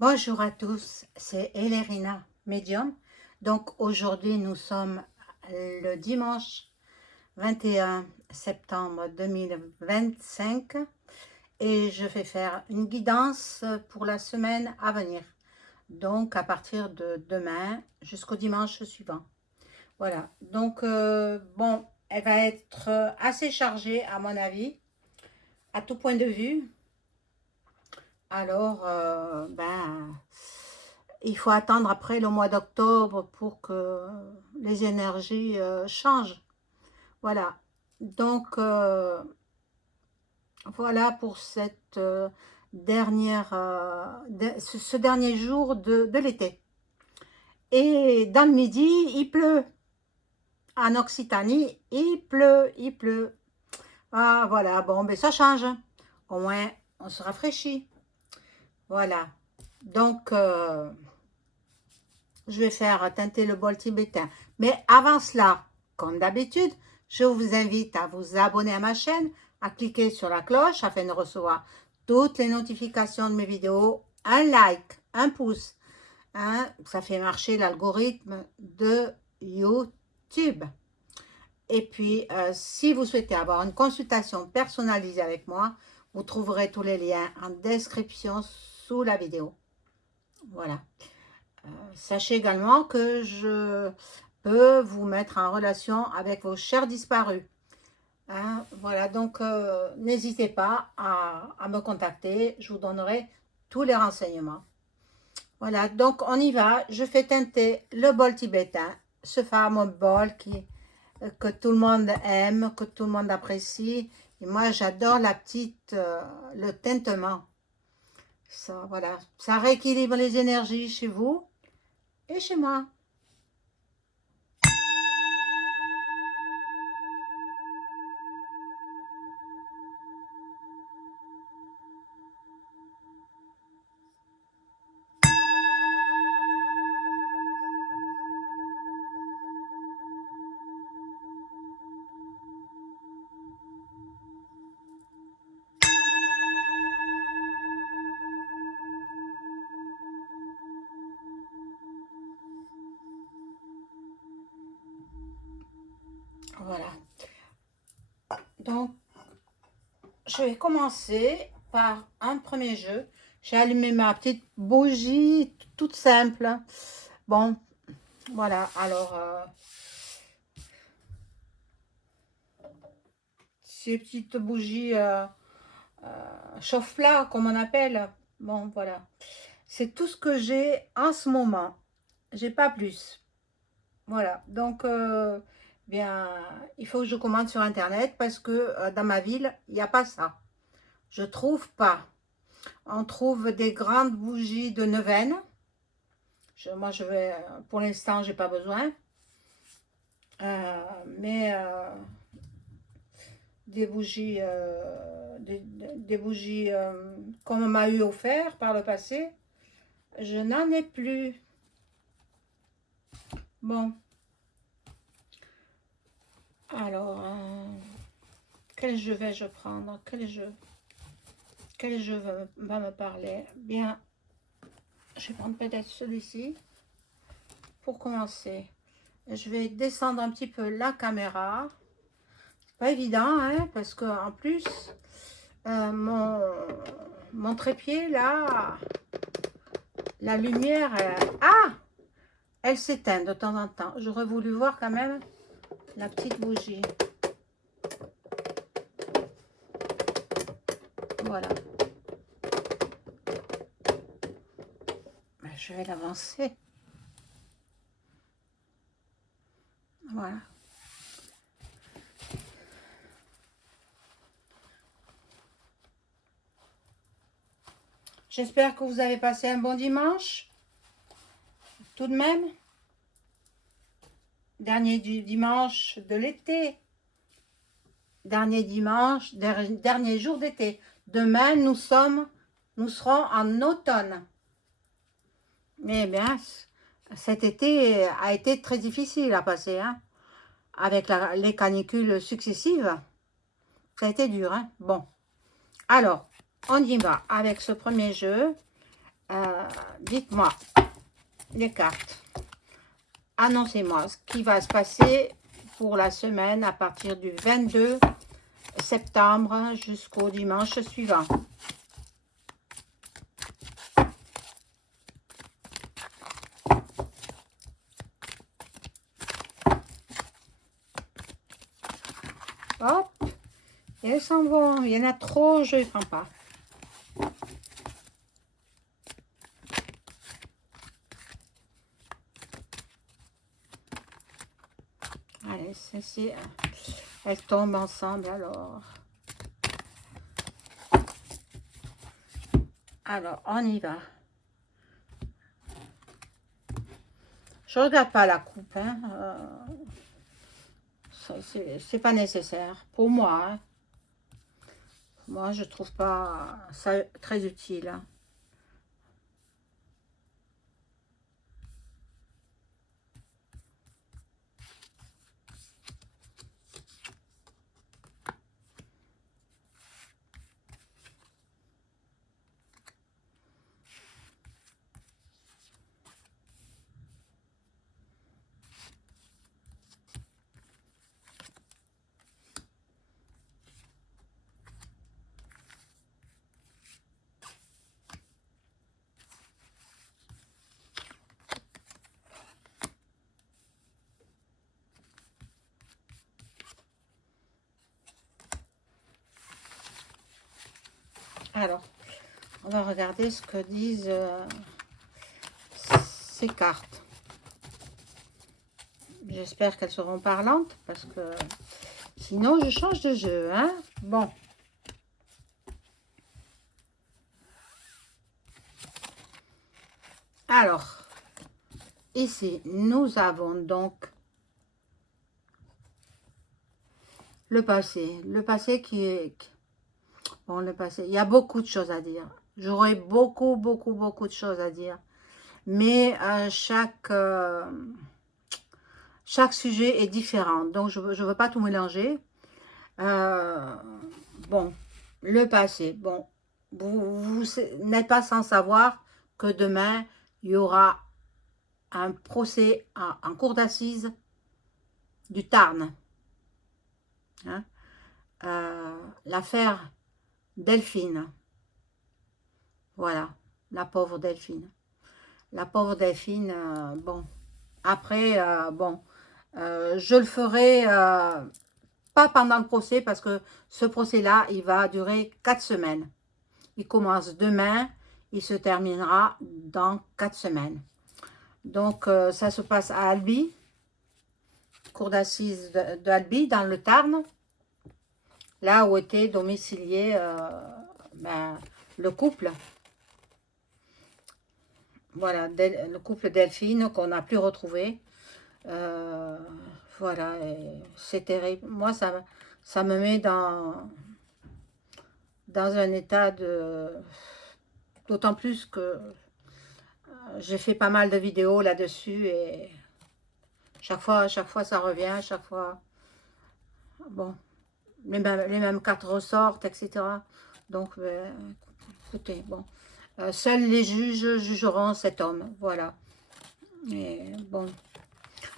Bonjour à tous, c'est Elérina, médium. Donc aujourd'hui nous sommes le dimanche 21 septembre 2025 et je vais faire une guidance pour la semaine à venir. Donc à partir de demain jusqu'au dimanche suivant. Voilà, donc bon, elle va être assez chargée à mon avis, à tout point de vue. Alors, il faut attendre après le mois d'octobre pour que les énergies changent. Voilà. Donc, voilà pour cette ce dernier jour de l'été. Et dans le midi, il pleut. En Occitanie, il pleut, il pleut. Ah, voilà, bon, mais ça change. Au moins, on se rafraîchit. Voilà. Donc, je vais faire teinter le bol tibétain. Mais avant cela, comme d'habitude, je vous invite à vous abonner à ma chaîne, à cliquer sur la cloche afin de recevoir toutes les notifications de mes vidéos, un like, un pouce, hein, ça fait marcher l'algorithme de YouTube. Et puis, si vous souhaitez avoir une consultation personnalisée avec moi, vous trouverez tous les liens en description sous la vidéo. Voilà. Sachez également que je peux vous mettre en relation avec vos chers disparus. Hein, voilà, donc n'hésitez pas à me contacter, je vous donnerai tous les renseignements. Voilà, donc on y va. Je fais teinter le bol tibétain, ce fameux bol que tout le monde aime, que tout le monde apprécie. Et moi, j'adore le tintement. Ça, voilà, ça rééquilibre les énergies chez vous et chez moi. Voilà. Donc, je vais commencer par un premier jeu. J'ai allumé ma petite bougie toute simple. Bon, voilà. Alors, ces petites bougies chauffe-plat, comme on appelle. Bon, voilà. C'est tout ce que j'ai en ce moment. J'ai pas plus. Voilà. Donc, bien, il faut que je commande sur Internet parce que dans ma ville, il n'y a pas ça. Je trouve pas. On trouve des grandes bougies de neuvaine. Moi, je vais, pour l'instant, j'ai pas besoin. Mais des bougies, des bougies comme on m'a eu offert par le passé, je n'en ai plus. Bon, alors, quel jeu vais-je prendre? Quel jeu va me parler? Bien, je vais prendre peut-être celui-ci pour commencer. Je vais descendre un petit peu la caméra. C'est pas évident, hein, parce que en plus, mon trépied là, la lumière, elle s'éteint de temps en temps. J'aurais voulu voir quand même la petite bougie. Voilà. Je vais l'avancer. Voilà. J'espère que vous avez passé un bon dimanche. Tout de même. Dernier dimanche de l'été. Dernier dimanche, dernier jour d'été. Demain, nous serons en automne. Mais bien, cet été a été très difficile à passer, hein, avec les canicules successives. Ça a été dur, hein. Bon, alors, on y va avec ce premier jeu. dites-moi, les cartes, annoncez-moi ce qui va se passer pour la semaine à partir du 22 septembre jusqu'au dimanche suivant. Hop, et elles s'en vont. Il y en a trop, je ne les prends pas. Allez, ceci, elles tombent ensemble alors. Alors, on y va. Je regarde pas la coupe, hein. C'est pas nécessaire pour moi. Hein. Moi, je trouve pas ça très utile. Hein. Alors, on va regarder ce que disent ces cartes. J'espère qu'elles seront parlantes parce que sinon je change de jeu. Hein. Bon. Alors, ici, nous avons donc le passé. Le passé qui est... Bon, le passé, il y a beaucoup de choses à dire. J'aurais beaucoup de choses à dire. Mais chaque sujet est différent. Donc, je ne veux pas tout mélanger. Bon, le passé. Bon, vous n'êtes pas sans savoir que demain, il y aura un procès en cour d'assises du Tarn. Hein? L'affaire Delphine. Voilà, la pauvre Delphine. La pauvre Delphine, bon. Après, bon, je le ferai pas pendant le procès parce que ce procès-là, il va durer 4 semaines. Il commence demain, il se terminera dans 4 semaines. Donc, ça se passe à Albi, cour d'assises d'Albi, dans le Tarn, là où était domicilié le couple. Voilà, le couple Delphine qu'on n'a plus retrouvé. Voilà, c'est terrible. Moi, ça me met dans un état de... D'autant plus que j'ai fait pas mal de vidéos là-dessus et chaque fois ça revient, chaque fois... Bon, les mêmes cartes ressortent, etc. Donc, écoutez, bon... seuls les juges jugeront cet homme, voilà. Et bon.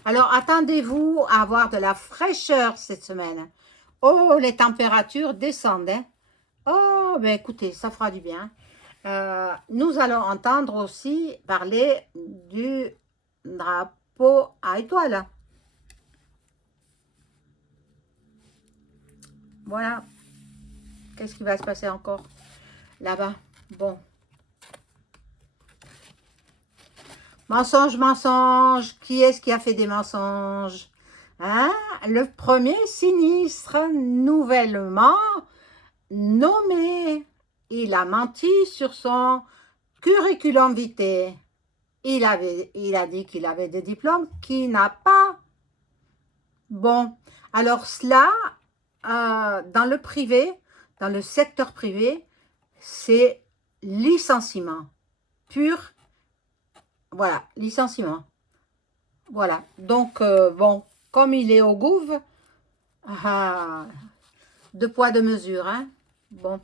Alors, attendez-vous à avoir de la fraîcheur cette semaine. Oh, les températures descendent. Hein. Oh, ben écoutez, ça fera du bien. Nous allons entendre aussi parler du drapeau à étoiles. Voilà. Qu'est-ce qui va se passer encore là-bas? Bon. Mensonge, mensonge. Qui est-ce qui a fait des mensonges? Hein? Le premier sinistre, nouvellement nommé. Il a menti sur son curriculum vitae. Il a dit qu'il avait des diplômes qu'il n'a pas. Bon, alors cela, dans le privé, dans le secteur privé, c'est licenciement pur. Voilà, licenciement. Voilà, donc, bon, comme il est au gouv, deux poids, deux mesures, hein. Bon.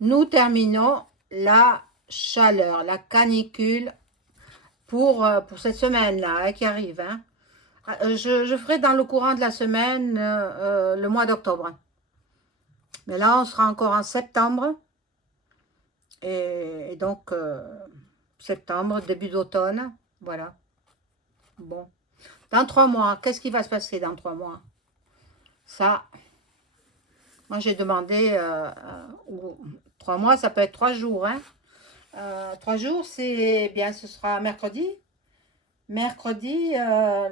Nous terminons la chaleur, la canicule pour cette semaine-là hein, qui arrive. Hein. Je ferai dans le courant de la semaine le mois d'octobre. Mais là, on sera encore en septembre. Et donc, septembre, début d'automne. Voilà. Bon. Dans 3 mois, qu'est-ce qui va se passer dans 3 mois? Ça, moi j'ai demandé 3 mois, ça peut être 3 jours. Hein. 3 jours, c'est bien, ce sera mercredi. Mercredi,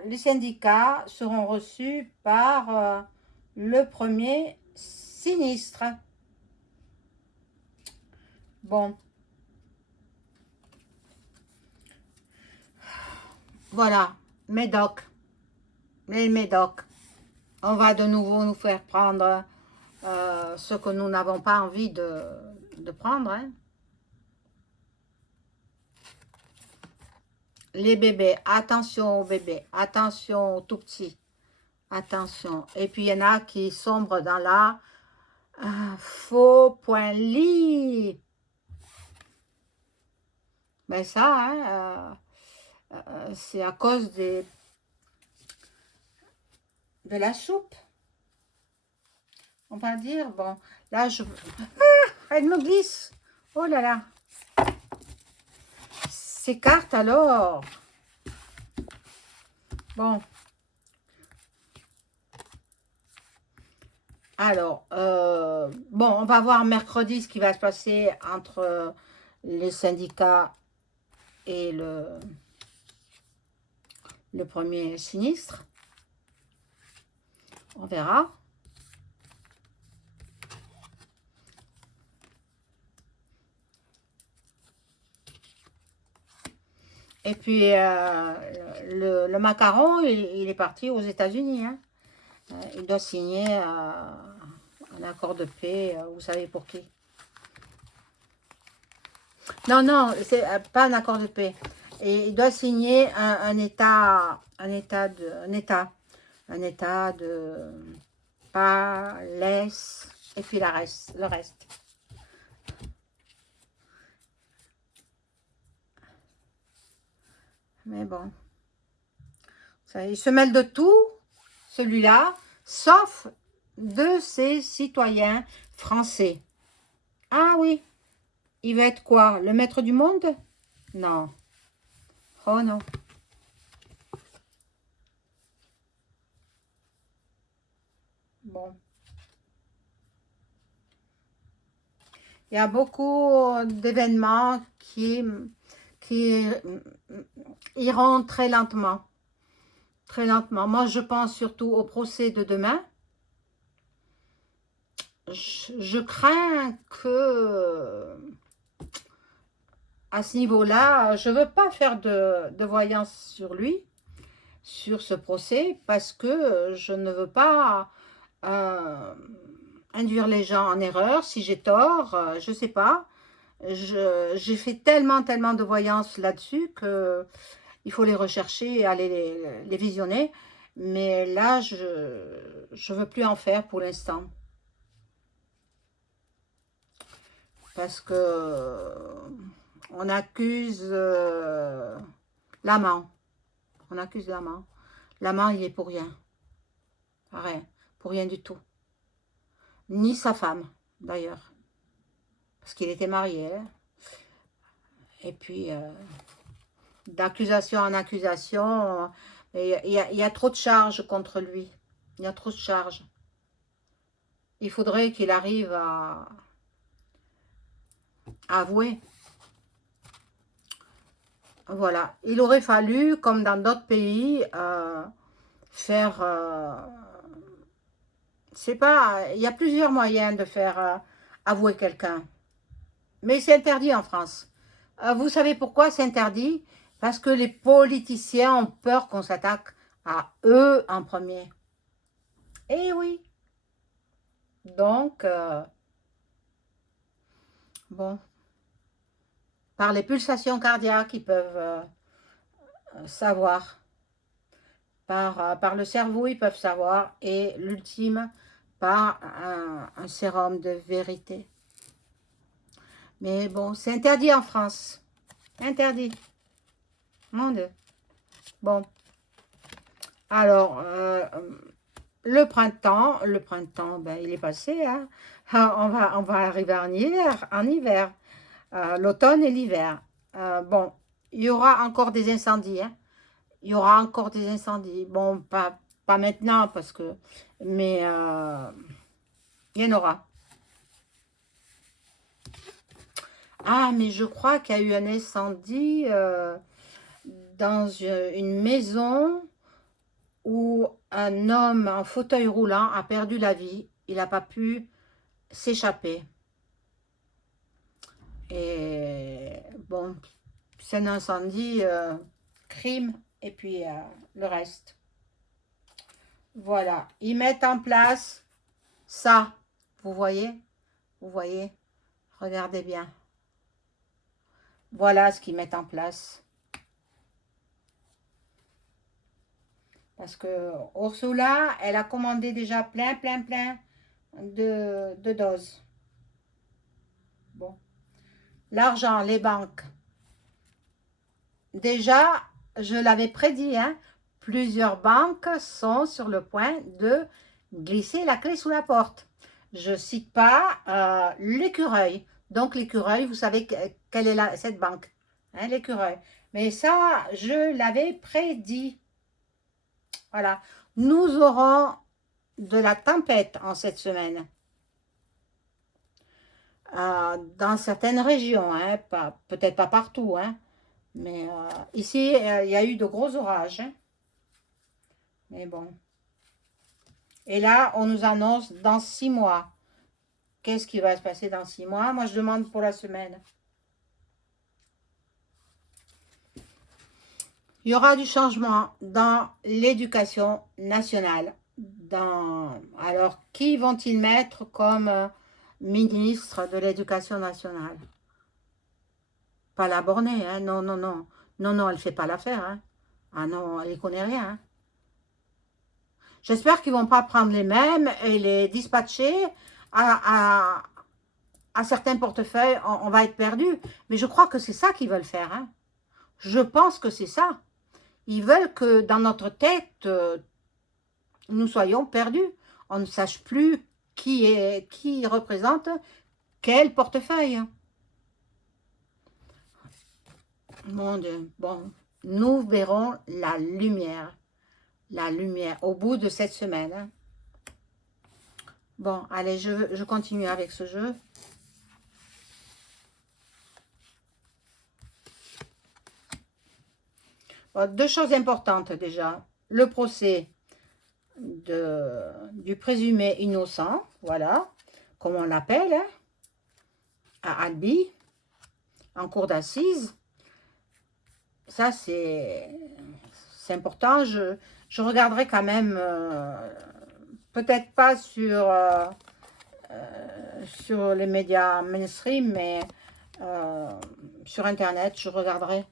les syndicats seront reçus par le premier sinistre. Bon, voilà, Médoc, les Médoc. On va de nouveau nous faire prendre ce que nous n'avons pas envie de prendre. Hein. Les bébés, attention aux bébés, attention aux tout petits, attention. Et puis il y en a qui sombrent dans la faux point lit. Ben ça, hein, c'est à cause de la soupe, on va dire. Bon, là, elle me glisse. Oh là là. Ces cartes, alors. Bon. Alors, bon, on va voir mercredi ce qui va se passer entre les syndicats et le premier sinistre. On verra. Et puis, le macaron, il est parti aux États-Unis. Hein. Il doit signer un accord de paix, vous savez pour qui? Non, non, c'est pas un accord de paix. Et il doit signer un état de pas, laisse, et puis le reste. Mais bon. Ça, il se mêle de tout, celui-là, sauf de ses citoyens français. Ah oui, il va être quoi? Le maître du monde? Non. Oh non. Bon. Il y a beaucoup d'événements qui iront très lentement. Très lentement. Moi, je pense surtout au procès de demain. Je crains que, à ce niveau-là, je ne veux pas faire de voyance sur lui, sur ce procès, parce que je ne veux pas induire les gens en erreur. Si j'ai tort, je ne sais pas. J'ai fait tellement de voyances là-dessus que il faut les rechercher et aller les visionner. Mais là, je ne veux plus en faire pour l'instant. Parce que on accuse l'amant. On accuse l'amant. L'amant, il est pour rien. Rien. Pour rien du tout. Ni sa femme, d'ailleurs. Parce qu'il était marié. Hein. Et puis, d'accusation en accusation, il y a trop de charges contre lui. Il y a trop de charges. Il faudrait qu'il arrive à avouer. Voilà. Il aurait fallu, comme dans d'autres pays, faire... c'est pas... Il y a plusieurs moyens de faire avouer quelqu'un. Mais c'est interdit en France. Vous savez pourquoi c'est interdit? Parce que les politiciens ont peur qu'on s'attaque à eux en premier. Eh oui. Donc, bon, par les pulsations cardiaques, ils peuvent savoir. Par le cerveau, ils peuvent savoir. Et l'ultime, par un sérum de vérité. Mais bon, c'est interdit en France. Interdit. Mon Dieu. Bon. Alors, le printemps, ben, il est passé. Hein. Ah, on va arriver en hiver. En hiver. L'automne et l'hiver. Bon, il y aura encore des incendies. Hein. Il y aura encore des incendies. Bon, pas maintenant, parce que... Mais il y en aura. Ah, mais je crois qu'il y a eu un incendie dans une maison où un homme en fauteuil roulant a perdu la vie. Il n'a pas pu s'échapper. Et bon, c'est un incendie, crime, et puis le reste. Voilà, ils mettent en place ça. Vous voyez? Vous voyez? Regardez bien. Voilà ce qu'ils mettent en place. Parce que Ursula, elle a commandé déjà plein de doses. Bon. L'argent, les banques. Déjà, je l'avais prédit, hein, plusieurs banques sont sur le point de glisser la clé sous la porte. Je ne cite pas l'écureuil. Donc l'écureuil, vous savez quelle est cette banque, hein, l'écureuil. Mais ça, je l'avais prédit. Voilà. Nous aurons de la tempête en cette semaine. Dans certaines régions, hein, peut-être pas partout, hein, mais ici, il y a eu de gros orages. Hein. Mais bon. Et là, on nous annonce dans 6 mois. Qu'est-ce qui va se passer dans 6 mois? Moi, je demande pour la semaine. Il y aura du changement dans l'éducation nationale. Alors, qui vont-ils mettre comme ministre de l'éducation nationale? Pas la Bornée, hein? Non, non, non. Non, non, elle ne fait pas l'affaire. Hein? Ah non, elle ne connaît rien. Hein? J'espère qu'ils ne vont pas prendre les mêmes et les dispatcher à certains portefeuilles. On va être perdu. Mais je crois que c'est ça qu'ils veulent faire. Hein? Je pense que c'est ça. Ils veulent que dans notre tête, nous soyons perdus. On ne sache plus qui représente quel portefeuille. Mon Dieu. Bon, nous verrons la lumière. La lumière au bout de cette semaine. Hein. Bon, allez, je continue avec ce jeu. Bon, 2 choses importantes déjà. Le procès du présumé innocent, voilà, comme on l'appelle, hein, à Albi, en cour d'assises. Ça, c'est important. Je regarderai quand même, peut-être pas sur les médias mainstream, mais sur Internet, je regarderai.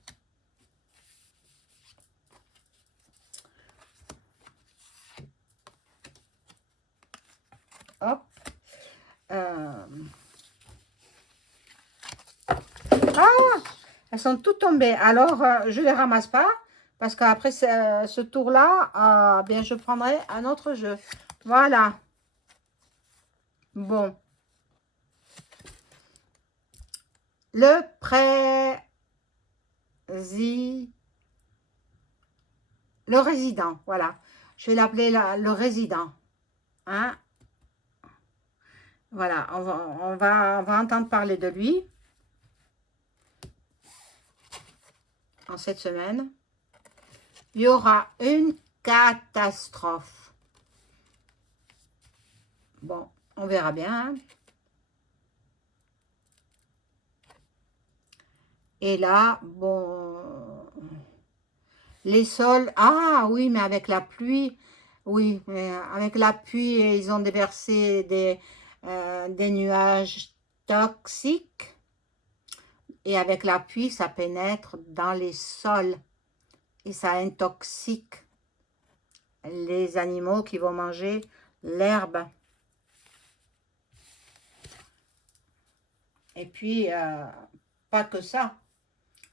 Hop. Ah, elles sont toutes tombées. Alors, je les ramasse pas. Parce qu'après ce tour-là, bien, je prendrai un autre jeu. Voilà. Bon. Le résident, voilà. Je vais l'appeler le résident. Hein? Voilà, on va entendre parler de lui en cette semaine. Il y aura une catastrophe. Bon, on verra bien. Hein? Et là, bon, les sols, ah oui, mais avec la pluie, oui, mais avec la pluie, ils ont déversé des nuages toxiques. Et avec la pluie, ça pénètre dans les sols. Et ça intoxique les animaux qui vont manger l'herbe. Et puis, pas que ça.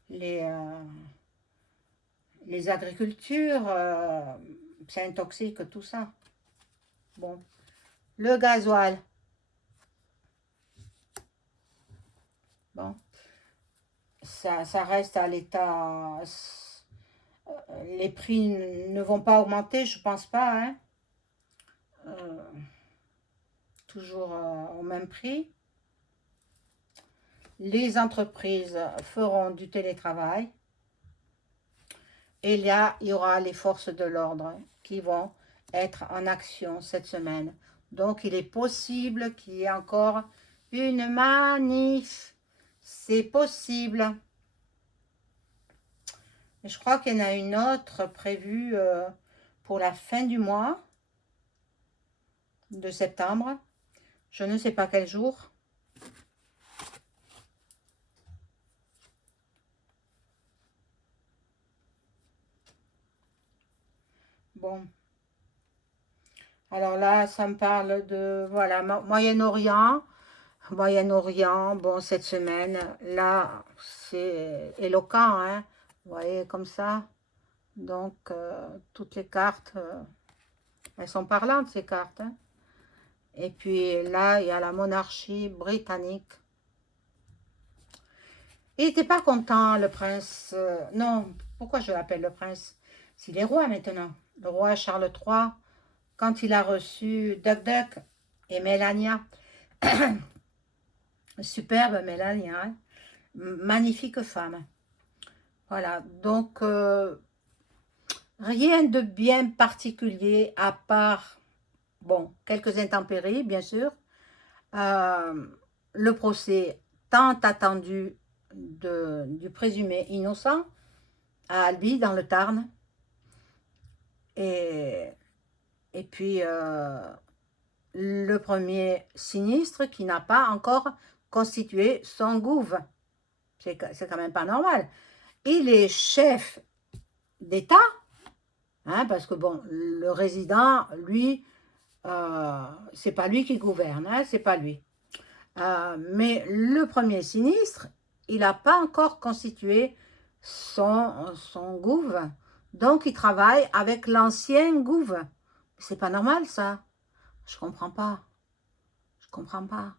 Les, les agricultures, c'est un toxique, tout ça. Bon, le gasoil. Bon, ça reste à l'état. Les prix ne vont pas augmenter, je pense pas, hein. Euh, toujours au même prix. Les entreprises feront du télétravail. Et il y aura les forces de l'ordre qui vont être en action cette semaine. Donc, il est possible qu'il y ait encore une manif. C'est possible. Et je crois qu'il y en a une autre prévue pour la fin du mois de septembre. Je ne sais pas quel jour. Bon. Alors là, ça me parle de, voilà, Moyen-Orient. Moyen-Orient, bon, cette semaine, là, c'est éloquent, hein. Vous voyez, comme ça. Donc, toutes les cartes, elles sont parlantes, ces cartes, hein. Et puis là, il y a la monarchie britannique. Il n'était pas content, le prince. Non, pourquoi je l'appelle le prince? S'il est roi maintenant. Le roi Charles III, quand il a reçu Duck Duck et Melania. Superbe Melania, hein. Magnifique femme. Voilà, donc rien de bien particulier à part, bon, quelques intempéries, bien sûr. Le procès tant attendu du présumé innocent à Albi, dans le Tarn. Et puis, le premier sinistre qui n'a pas encore constitué son gouv. C'est quand même pas normal. Il est chef d'État, hein, parce que bon, le résident, lui, c'est pas lui qui gouverne, hein, c'est pas lui. Mais le premier sinistre, il n'a pas encore constitué son gouv. Donc, il travaille avec l'ancien gouv. C'est pas normal, ça. Je comprends pas. Je comprends pas.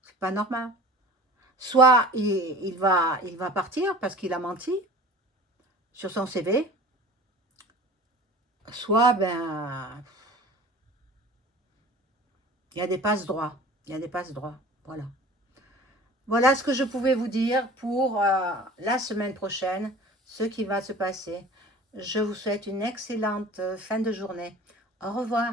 C'est pas normal. Soit il va partir parce qu'il a menti sur son CV, soit, ben, il y a des passe-droits. Il y a des passe-droits. Voilà. Voilà ce que je pouvais vous dire pour la semaine prochaine, ce qui va se passer. Je vous souhaite une excellente fin de journée. Au revoir.